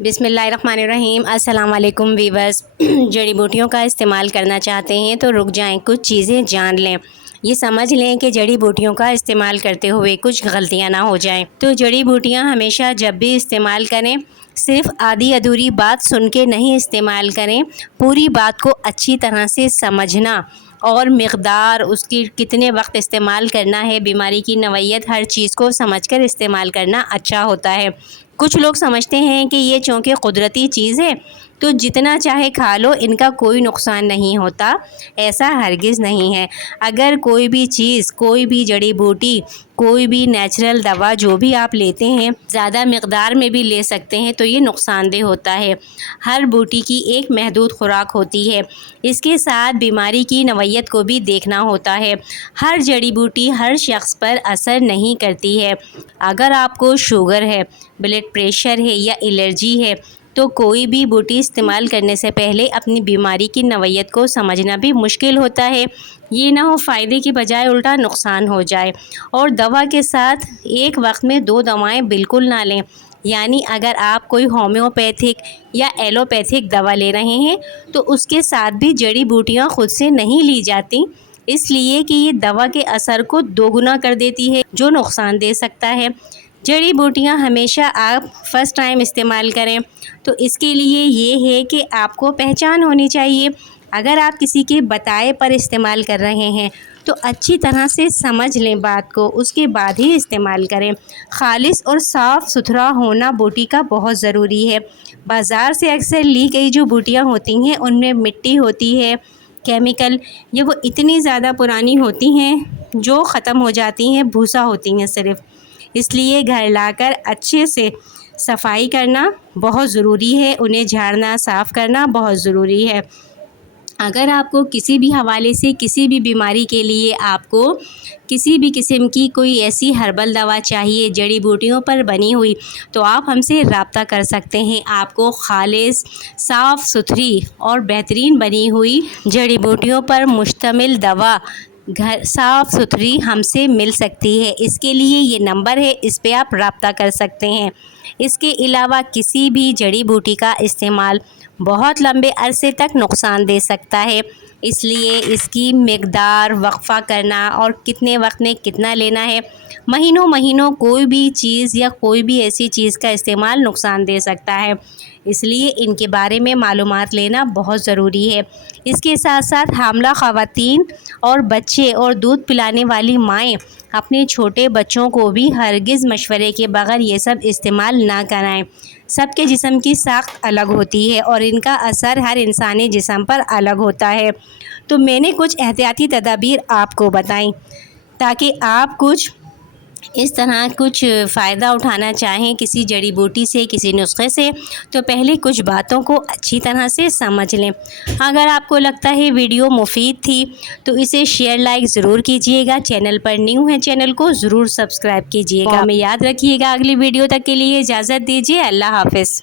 بسم اللہ الرحمن الرحیم۔ السلام علیکم ویورز۔ جڑی بوٹیوں کا استعمال کرنا چاہتے ہیں تو رک جائیں، کچھ چیزیں جان لیں، یہ سمجھ لیں کہ جڑی بوٹیوں کا استعمال کرتے ہوئے کچھ غلطیاں نہ ہو جائیں۔ تو جڑی بوٹیاں ہمیشہ جب بھی استعمال کریں صرف آدھی ادھوری بات سن کے نہیں استعمال کریں، پوری بات کو اچھی طرح سے سمجھنا اور مقدار اس کی کتنے وقت استعمال کرنا ہے، بیماری کی نوعیت، ہر چیز کو سمجھ کر استعمال کرنا اچھا ہوتا ہے۔ کچھ لوگ سمجھتے ہیں کہ یہ چونکہ قدرتی چیز ہے تو جتنا چاہے کھا لو، ان کا کوئی نقصان نہیں ہوتا، ایسا ہرگز نہیں ہے۔ اگر کوئی بھی چیز، کوئی بھی جڑی بوٹی، کوئی بھی نیچرل دوا جو بھی آپ لیتے ہیں، زیادہ مقدار میں بھی لے سکتے ہیں تو یہ نقصان دہ ہوتا ہے۔ ہر بوٹی کی ایک محدود خوراک ہوتی ہے، اس کے ساتھ بیماری کی نوعیت کو بھی دیکھنا ہوتا ہے۔ ہر جڑی بوٹی ہر شخص پر اثر نہیں کرتی ہے۔ اگر آپ کو شوگر ہے، بلڈ پریشر ہے یا الرجی ہے تو کوئی بھی بوٹی استعمال کرنے سے پہلے اپنی بیماری کی نوعیت کو سمجھنا بھی مشکل ہوتا ہے، یہ نہ ہو فائدے کی بجائے الٹا نقصان ہو جائے۔ اور دوا کے ساتھ ایک وقت میں 2 دوائیں بالکل نہ لیں، یعنی اگر آپ کوئی ہومیوپیتھک یا ایلوپیتھک دوا لے رہے ہیں تو اس کے ساتھ بھی جڑی بوٹیاں خود سے نہیں لی جاتی، اس لیے کہ یہ دوا کے اثر کو 2 گنا کر دیتی ہے، جو نقصان دے سکتا ہے۔ جڑی بوٹیاں ہمیشہ آپ فرسٹ ٹائم استعمال کریں تو اس کے لیے یہ ہے کہ آپ کو پہچان ہونی چاہیے۔ اگر آپ کسی کے بتائے پر استعمال کر رہے ہیں تو اچھی طرح سے سمجھ لیں بات کو، اس کے بعد ہی استعمال کریں۔ خالص اور صاف ستھرا ہونا بوٹی کا بہت ضروری ہے۔ بازار سے اکثر لی گئی جو بوٹیاں ہوتی ہیں ان میں مٹی ہوتی ہے، کیمیکل، یہ وہ اتنی زیادہ پرانی ہوتی ہیں جو ختم ہو جاتی ہیں، بھوسا ہوتی ہیں صرف۔ اس لیے گھر لا کر اچھے سے صفائی کرنا بہت ضروری ہے، انہیں جھاڑنا، صاف کرنا بہت ضروری ہے۔ اگر آپ کو کسی بھی حوالے سے کسی بھی بیماری کے لیے آپ کو کسی بھی قسم کی کوئی ایسی ہربل دوا چاہیے جڑی بوٹیوں پر بنی ہوئی تو آپ ہم سے رابطہ کر سکتے ہیں۔ آپ کو خالص، صاف ستھری اور بہترین بنی ہوئی جڑی بوٹیوں پر مشتمل دوا گھر صاف ستھری ہم سے مل سکتی ہے۔ اس کے لیے یہ نمبر ہے، اس پہ آپ رابطہ کر سکتے ہیں۔ اس کے علاوہ کسی بھی جڑی بوٹی کا استعمال بہت لمبے عرصے تک نقصان دے سکتا ہے، اس لیے اس کی مقدار، وقفہ کرنا اور کتنے وقت میں کتنا لینا ہے، مہینوں کوئی بھی چیز یا کوئی بھی ایسی چیز کا استعمال نقصان دے سکتا ہے، اس لیے ان کے بارے میں معلومات لینا بہت ضروری ہے۔ اس کے ساتھ ساتھ حاملہ خواتین اور بچے اور دودھ پلانے والی مائیں اپنے چھوٹے بچوں کو بھی ہرگز مشورے کے بغیر یہ سب استعمال نہ کرائیں۔ سب کے جسم کی ساخت الگ ہوتی ہے اور ان کا اثر ہر انسانی جسم پر الگ ہوتا ہے، تو میں نے کچھ احتیاطی تدابیر آپ کو بتائیں تاکہ آپ کچھ اس طرح کچھ فائدہ اٹھانا چاہیں کسی جڑی بوٹی سے، کسی نسخے سے، تو پہلے کچھ باتوں کو اچھی طرح سے سمجھ لیں۔ اگر آپ کو لگتا ہے ویڈیو مفید تھی تو اسے شیئر لائک ضرور کیجیے گا، چینل پر نیو ہے چینل کو ضرور سبسکرائب کیجیے گا۔ ہمیں یاد رکھیے گا۔ اگلی ویڈیو تک کے لیے اجازت دیجیے، اللہ حافظ۔